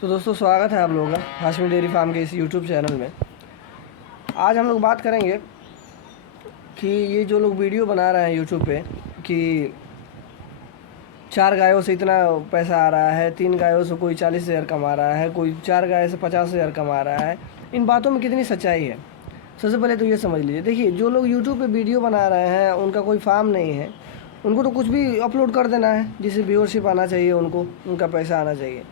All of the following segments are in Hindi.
तो दोस्तों स्वागत है आप लोगों का हाशमी डेयरी फार्म के इस यूट्यूब चैनल में। आज हम लोग बात करेंगे कि ये जो लोग वीडियो बना रहे हैं यूट्यूब पे कि 4 गायों से इतना पैसा आ रहा है, 3 गायों से कोई 40,000 कमा रहा है, कोई 4 गाय से 50,000 कमा रहा है, इन बातों में कितनी सच्चाई है। सबसे पहले तो ये समझ लीजिए। देखिए, जो लोग यूट्यूब पे वीडियो बना रहे हैं उनका कोई फार्म नहीं है, उनको तो कुछ भी अपलोड कर देना है जिससे व्यूअरशिप आना चाहिए, उनको उनका पैसा आना चाहिए।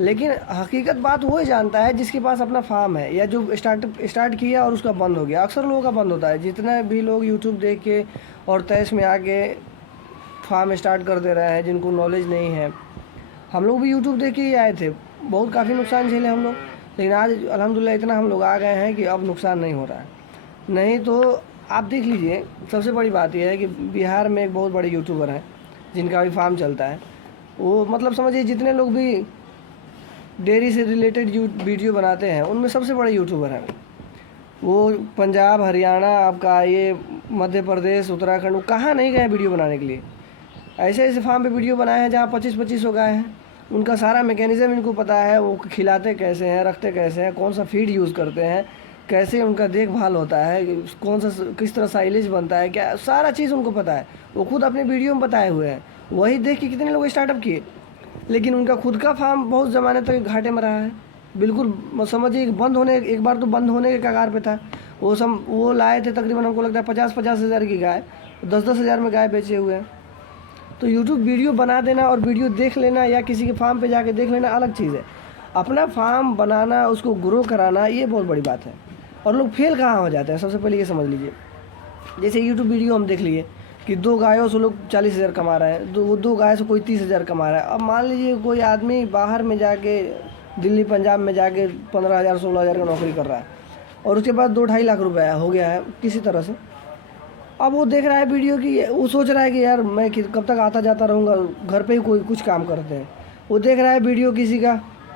लेकिन हकीकत बात वही जानता है जिसके पास अपना फार्म है या जो स्टार्ट किया और उसका बंद हो गया। अक्सर लोगों का बंद होता है। जितने भी लोग यूट्यूब देख के और तैश में आके फार्म स्टार्ट कर दे रहे हैं, जिनको नॉलेज नहीं है। हम लोग भी यूट्यूब देख के ही आए थे, बहुत काफ़ी नुकसान झेले हम लोग, लेकिन आज अल्हम्दुलिल्लाह इतना हम लोग आ गए हैं कि अब नुकसान नहीं हो रहा है। नहीं तो आप देख लीजिए, सबसे बड़ी बात यह है कि बिहार में एक बहुत बड़े यूट्यूबर हैं जिनका भी फार्म चलता है। वो मतलब समझिए जितने लोग भी डेयरी से रिलेटेड वीडियो बनाते हैं उनमें सबसे बड़े यूट्यूबर हैं वो। पंजाब, हरियाणा, आपका ये मध्य प्रदेश, उत्तराखंड, वो कहाँ नहीं गए वीडियो बनाने के लिए। ऐसे ऐसे फार्म पे वीडियो बनाए हैं जहाँ 25-25 गाय हैं। उनका सारा मैकेनिज़्म इनको पता है, वो खिलाते कैसे हैं, रखते कैसे हैं, कौन सा फीड यूज़ करते हैं, कैसे उनका देखभाल होता है, कौन सा किस तरह साइलेज बनता है, क्या सारा चीज़ उनको पता है। वो खुद अपने वीडियो में बताए हुए हैं। वही देख के कितने लोग स्टार्टअप किए, लेकिन उनका खुद का फार्म बहुत ज़माने तक घाटे में रहा है। बिल्कुल समझिए बंद होने, एक बार तो बंद होने के कगार पे था। वो लाए थे तकरीबन, हमको लगता है 50-50 हज़ार की गाय, 10-10 हज़ार में गाय बेचे हुए हैं। तो यूट्यूब वीडियो बना देना और वीडियो देख लेना या किसी के फार्म पे जाके देख लेना अलग चीज़ है। अपना फार्म बनाना, उसको ग्रो कराना, ये बहुत बड़ी बात है। और लोग फेल कहाँ हो जाते हैं, सबसे पहले ये समझ लीजिए। जैसे यूट्यूब वीडियो हम देख लिए कि 2 गायों से लोग 40,000 कमा रहे हैं, दो गाय से कोई 30,000 कमा रहा है। अब मान लीजिए कोई आदमी बाहर में जाके, दिल्ली पंजाब में जाके 15,000 16,000 का नौकरी कर रहा है और उसके बाद 2-2.5 लाख रुपया हो गया है किसी तरह से। अब वो देख रहा है वीडियो की, वो सोच रहा है कि यार मैं कब तक आता जाता रहूँगा, घर पे ही कोई कुछ काम करते हैं। वो देख रहा है वीडियो किसी का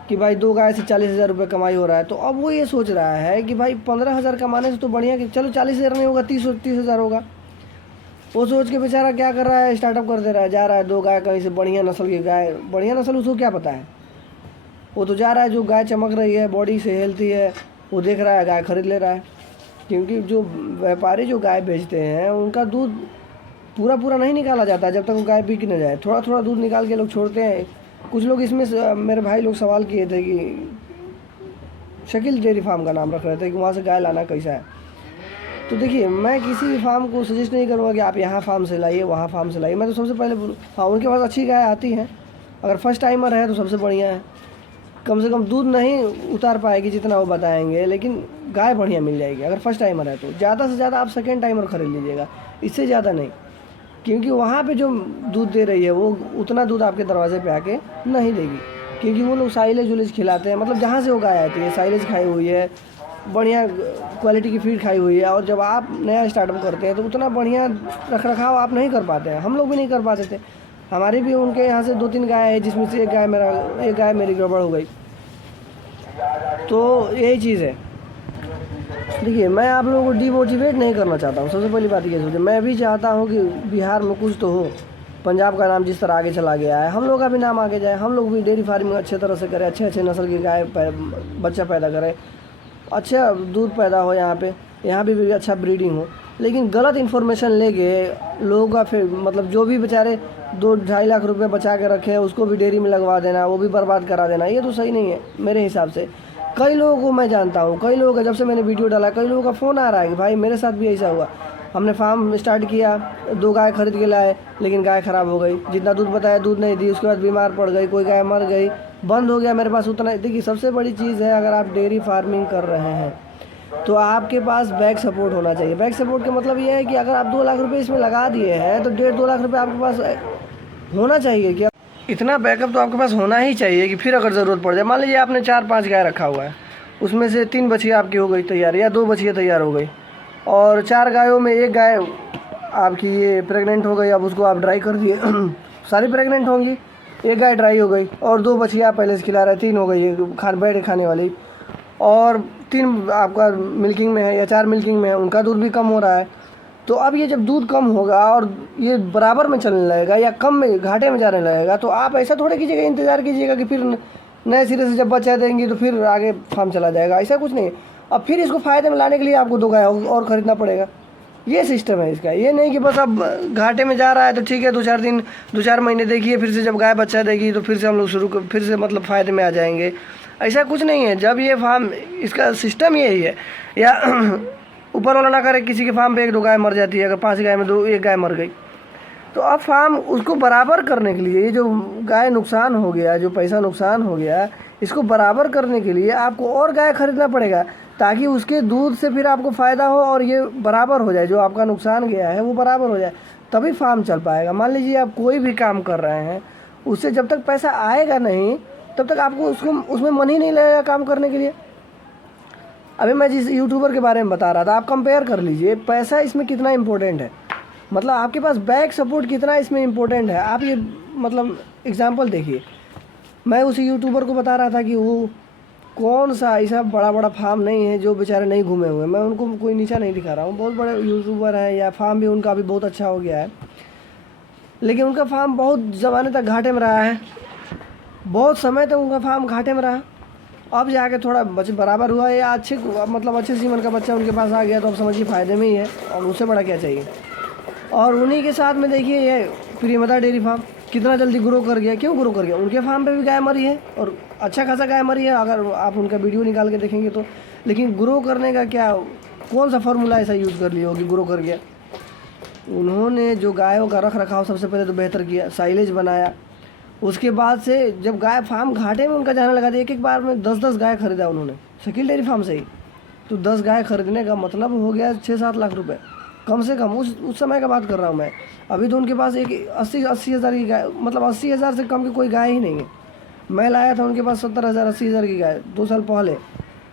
कि भाई 2 गाय से 40,000 रुपये कमाई हो रहा है, तो अब वो ये सोच रहा है कि भाई 15,000 कमाने से तो बढ़िया कि चलो 40,000 नहीं होगा, 30,000 होगा। वो सोच के बेचारा क्या कर रहा है, स्टार्टअप कर दे रहा है, जा रहा है 2 गाय कहीं से बढ़िया नस्ल की गाय, बढ़िया नस्ल उसको क्या पता है। वो तो जा रहा है, जो गाय चमक रही है, बॉडी से हेल्थी है, वो देख रहा है, गाय खरीद ले रहा है। क्योंकि जो व्यापारी जो गाय बेचते हैं उनका दूध पूरा नहीं निकाला जाता जब तक वो गाय बिक न जाए। थोड़ा थोड़ा दूध निकाल के लोग छोड़ते हैं। कुछ लोग इसमें मेरे भाई लोग सवाल किए थे कि शकील डेयरी फार्म का नाम रख रहे थे कि वहाँ से गाय लाना कैसा है। तो देखिए, मैं किसी भी फार्म को सजेस्ट नहीं करूँगा कि आप यहाँ फार्म से लाइए, वहाँ फार्म से लाइए। मैं तो सबसे पहले हाँ, उनके पास अच्छी गाय आती हैं। अगर फर्स्ट टाइमर है तो सबसे बढ़िया है। कम से कम दूध नहीं उतार पाएगी जितना वो बताएंगे, लेकिन गाय बढ़िया मिल जाएगी अगर फर्स्ट टाइमर है। तो ज़्यादा से ज़्यादा आप सेकेंड टाइमर खरीद लीजिएगा, इससे ज़्यादा नहीं। क्योंकि वहाँ पे जो दूध दे रही है वो उतना दूध आपके दरवाजे पे आके नहीं देगी। क्योंकि वो लोग साइलेज उलेज खिलाते हैं, मतलब जहाँ से वो गाय आती है साइलेज खाई हुई है, बढ़िया क्वालिटी की फीड खाई हुई है। और जब आप नया स्टार्टअप करते हैं तो उतना बढ़िया रख रखाव आप नहीं कर पाते हैं। हम लोग भी नहीं कर पाते थे। हमारी भी उनके यहाँ से 2-3 गाय है, जिसमें से एक गाय मेरी गड़बड़ हो गई। तो यही चीज़ है। देखिए, मैं आप लोगों को डिमोटिवेट नहीं करना चाहता हूँ। सबसे पहली बात ये सोचिए, मैं भी चाहता हूँ कि बिहार में कुछ तो हो। पंजाब का नाम जिस तरह आगे चला गया है, हम लोग का भी नाम आगे जाए। हम लोग भी डेयरी फार्मिंग अच्छे तरह से करें, अच्छे नस्ल की गाय बच्चा पैदा करें, अच्छा दूध पैदा हो यहाँ भी अच्छा ब्रीडिंग हो। लेकिन गलत इन्फॉर्मेशन लेके लोगों का फिर मतलब जो भी बेचारे 2-2.5 लाख रुपए बचा के रखे हैं उसको भी डेयरी में लगवा देना, वो भी बर्बाद करा देना, ये तो सही नहीं है मेरे हिसाब से। कई लोगों को मैं जानता हूँ, कई लोगों का जब से मैंने वीडियो डाला कई लोगों का फ़ोन आ रहा है कि भाई मेरे साथ भी ऐसा हुआ। हमने फार्म स्टार्ट किया, 2 गाय खरीद के लाए, लेकिन गाय ख़राब हो गई। जितना दूध बताया दूध नहीं दी, उसके बाद बीमार पड़ गई, कोई गाय मर गई, बंद हो गया मेरे पास उतना। देखिए, सबसे बड़ी चीज़ है, अगर आप डेयरी फार्मिंग कर रहे हैं तो आपके पास बैक सपोर्ट होना चाहिए। बैक सपोर्ट का मतलब ये है कि अगर आप 2 लाख रुपये इसमें लगा दिए हैं तो 1.5-2 लाख रुपये आपके पास होना चाहिए। क्या इतना बैकअप तो आपके पास होना ही चाहिए कि फिर अगर ज़रूरत पड़ जाए। मान लीजिए आपने 4-5 गाय रखा हुआ है, उसमें से 3 बछिया आपकी हो गई तैयार या 2 बछिया तैयार हो गई, और 4 गायों में 1 गाय आपकी ये प्रेग्नेंट हो गई। अब उसको आप ड्राई कर दिए सारी प्रेग्नेंट होंगी, 1 गाय ड्राई हो गई और 2 बछिया आप पहले से खिला रहे, 3 हो गई बैठ खाने वाली, और 3 आपका मिल्किंग में है या 4 मिल्किंग में है, उनका दूध भी कम हो रहा है। तो अब ये जब दूध कम होगा और ये बराबर में चलने लगेगा या कम में घाटे में जाने लगेगा, तो आप ऐसा थोड़े कीजिएगा, इंतज़ार कीजिएगा कि फिर नए सिरे से जब बच्चा देंगी तो फिर आगे फार्म चला जाएगा, ऐसा कुछ नहीं। अब फिर इसको फ़ायदे में लाने के लिए आपको 2 गाय और ख़रीदना पड़ेगा। ये सिस्टम है इसका। ये नहीं कि बस अब घाटे में जा रहा है तो ठीक है 2-4 महीने देखिए, फिर से जब गाय बच्चा देगी तो फिर से हम लोग फिर से मतलब फ़ायदे में आ जाएंगे, ऐसा कुछ नहीं है। जब ये फार्म, इसका सिस्टम यही है। या ऊपर वाला ना करे किसी के फार्म पे 1-2 गाय मर जाती है, अगर 5 गाय में 1 गाय मर गई तो अब फार्म उसको बराबर करने के लिए, ये जो गाय नुकसान हो गया, जो पैसा नुकसान हो गया, इसको बराबर करने के लिए आपको और गाय खरीदना पड़ेगा, ताकि उसके दूध से फिर आपको फ़ायदा हो और ये बराबर हो जाए, जो आपका नुकसान गया है वो बराबर हो जाए, तभी फार्म चल पाएगा। मान लीजिए आप कोई भी काम कर रहे हैं, उससे जब तक पैसा आएगा नहीं तब तक आपको उसमें मन ही नहीं लगेगा काम करने के लिए। अभी मैं जिस यूट्यूबर के बारे में बता रहा था, आप कंपेयर कर लीजिए पैसा इसमें कितना इम्पोर्टेंट है, मतलब आपके पास बैक सपोर्ट कितना इसमें इम्पोर्टेंट है। आप ये मतलब एग्जांपल देखिए, मैं उसी यूट्यूबर को बता रहा था कि वो कौन सा ऐसा बड़ा फार्म नहीं है जो बेचारे नहीं घूमे हुए। मैं उनको कोई नीचा नहीं दिखा रहा हूँ, बहुत बड़े यूट्यूबर हैं, या फार्म भी उनका भी बहुत अच्छा हो गया है, लेकिन उनका फार्म बहुत ज़माने तक घाटे में रहा है, बहुत समय तक उनका फार्म घाटे में रहा। अब जाके थोड़ा बराबर हुआ, या अच्छे सीमन का बच्चा उनके पास आ गया, तो अब समझिए फ़ायदे में ही है, और उससे बड़ा क्या चाहिए। और उन्हीं के साथ में देखिए ये प्रियमदा डेयरी फार्म कितना जल्दी ग्रो कर गया। क्यों ग्रो कर गया? उनके फार्म पे भी गाय मरी है, और अच्छा खासा गाय मरी है, अगर आप उनका वीडियो निकाल के देखेंगे तो। लेकिन ग्रो करने का क्या, कौन सा फार्मूला ऐसा यूज़ कर लिया होगी ग्रो कर गया? उन्होंने जो गायों का रख रखाव सबसे पहले तो बेहतर किया, साइलेज बनाया। उसके बाद से जब गाय फार्म घाटे में उनका जाने लगा, तो एक बार में 10-10 गाय खरीदा उन्होंने शकील डेयरी फार्म से ही। तो 10 गाय खरीदने का मतलब हो गया 6-7 लाख रुपए कम से कम। उस समय का बात कर रहा हूँ मैं। अभी तो उनके पास एक 80 हज़ार की गाय, मतलब 80 हज़ार से कम की कोई गाय ही नहीं है। मैं लाया था उनके पास 70 हज़ार 80 हज़ार की गाय 2 साल पहले।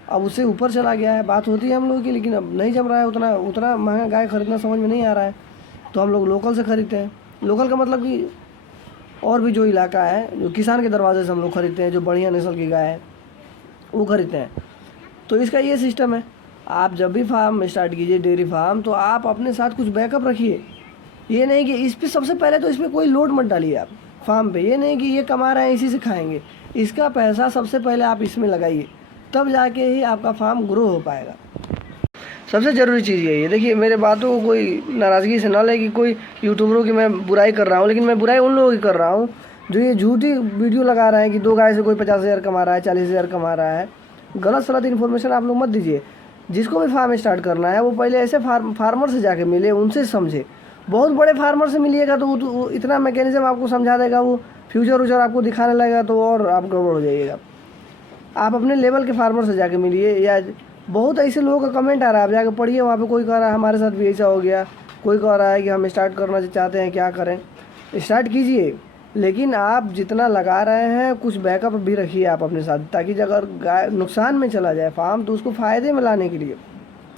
अब उससे ऊपर चला गया है, बात होती है हम लोगों की, लेकिन अब नहीं जम रहा है उतना महंगा गाय खरीदना समझ में नहीं आ रहा है, तो हम लोग लोकल से खरीदते हैं। लोकल का मतलब कि और भी जो इलाका है, जो किसान के दरवाजे से हम लोग खरीदते हैं, जो बढ़िया नस्ल की गाय है वो खरीदते हैं। तो इसका ये सिस्टम है। आप जब भी फार्म स्टार्ट कीजिए डेयरी फार्म, तो आप अपने साथ कुछ बैकअप रखिए। ये नहीं कि इस पर सबसे पहले तो इस पर कोई लोड मत डालिए आप फार्म पे। ये नहीं कि ये कमा रहे हैं इसी से खाएंगे, इसका पैसा सबसे पहले आप इसमें लगाइए, तब जाके ही आपका फार्म ग्रो हो पाएगा। सबसे ज़रूरी चीज़ यही है। देखिए मेरे बातों को कोई नाराज़गी से ना ले कि कोई यूट्यूबरों की मैं बुराई कर रहा हूँ, लेकिन मैं बुराई उन लोगों की कर रहा हूँ जो ये झूठी वीडियो लगा रहे हैं कि 2 गाय से कोई 50 हज़ार कमा रहा है, 40 हज़ार कमा रहा है। गलत सलत इन्फॉर्मेशन आप लोग मत दीजिए। जिसको भी फार्म स्टार्ट करना है वो पहले ऐसे फार्मर से जाके मिले, उनसे समझे। बहुत बड़े फार्मर से मिलिएगा तो वो इतना मैकेनिज्म आपको समझा देगा, वो फ्यूचर आपको दिखाने लगेगा, तो और आप गड़बड़ हो जाइएगा। आप अपने लेवल के फार्मर से जाके मिलिए। या बहुत ऐसे लोगों का कमेंट आ रहा है, आप जाके पढ़िए, वहाँ पे कोई कह रहा है हमारे साथ भी ऐसा हो गया, कोई कह रहा है कि हम स्टार्ट करना चाहते हैं, क्या करें। स्टार्ट कीजिए, लेकिन आप जितना लगा रहे हैं कुछ बैकअप भी रखिए आप अपने साथ, ताकि अगर गाय नुकसान में चला जाए फार्म, तो उसको फ़ायदे में लाने के लिए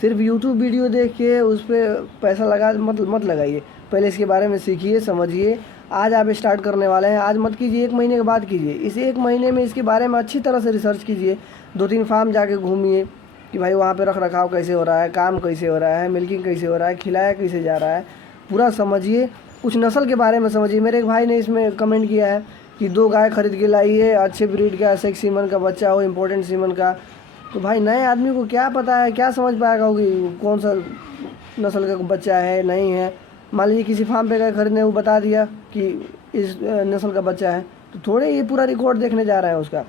सिर्फ यूट्यूब वीडियो देख के उस पर पैसा लगा मत लगाइए। पहले इसके बारे में सीखिए, समझिए। आज आप स्टार्ट करने वाले हैं, आज मत कीजिए, 1 महीने के बाद कीजिए। इस 1 महीने में इसके बारे में अच्छी तरह से रिसर्च कीजिए। 2-3 फार्म जाके घूमिए कि भाई वहाँ पे रख रखाव कैसे हो रहा है, काम कैसे हो रहा है, मिल्किंग कैसे हो रहा है, खिलाया कैसे जा रहा है, पूरा समझिए। कुछ नस्ल के बारे में समझिए। मेरे एक भाई ने इसमें कमेंट किया है कि 2 गाय खरीद के लाइए, अच्छे ब्रीड का, सेक्स सीमन का बच्चा हो, इम्पोर्टेंट सीमन का। तो भाई नए आदमी को क्या पता है, क्या समझ पाएगा कि कौन सा नस्ल का बच्चा है नहीं है। मान लीजिए किसी फार्म पे गए खरीदने, वो बता दिया कि इस नस्ल का बच्चा है, तो थोड़े ये पूरा रिकॉर्ड देखने जा रहे हैं उसका।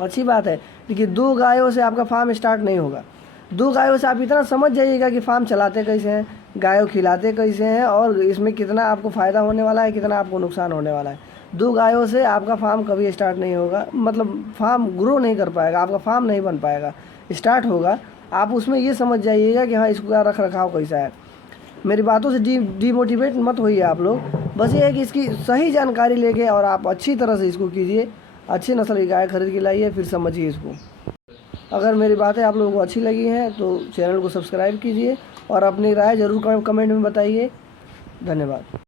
अच्छी बात है, लेकिन 2 गायों से आपका फार्म स्टार्ट नहीं होगा। 2 गायों से आप इतना समझ जाइएगा कि फार्म चलाते कैसे हैं, गायों खिलाते कैसे हैं, और इसमें कितना आपको फ़ायदा होने वाला है, कितना आपको नुकसान होने वाला है। 2 गायों से आपका फार्म कभी स्टार्ट नहीं होगा, मतलब फार्म ग्रो नहीं कर पाएगा, आपका फार्म नहीं बन पाएगा। स्टार्ट होगा, आप उसमें ये समझ जाइएगा कि हाँ इसका रख रखाव कैसा है। मेरी बातों से डीमोटिवेट मत होइए आप लोग। बस ये है कि इसकी सही जानकारी लेके और आप अच्छी तरह से इसको कीजिए। अच्छी नस्ल की गाय खरीद के लाइए, फिर समझिए इसको। अगर मेरी बातें आप लोगों को अच्छी लगी हैं तो चैनल को सब्सक्राइब कीजिए और अपनी राय ज़रूर कमेंट में बताइए। धन्यवाद।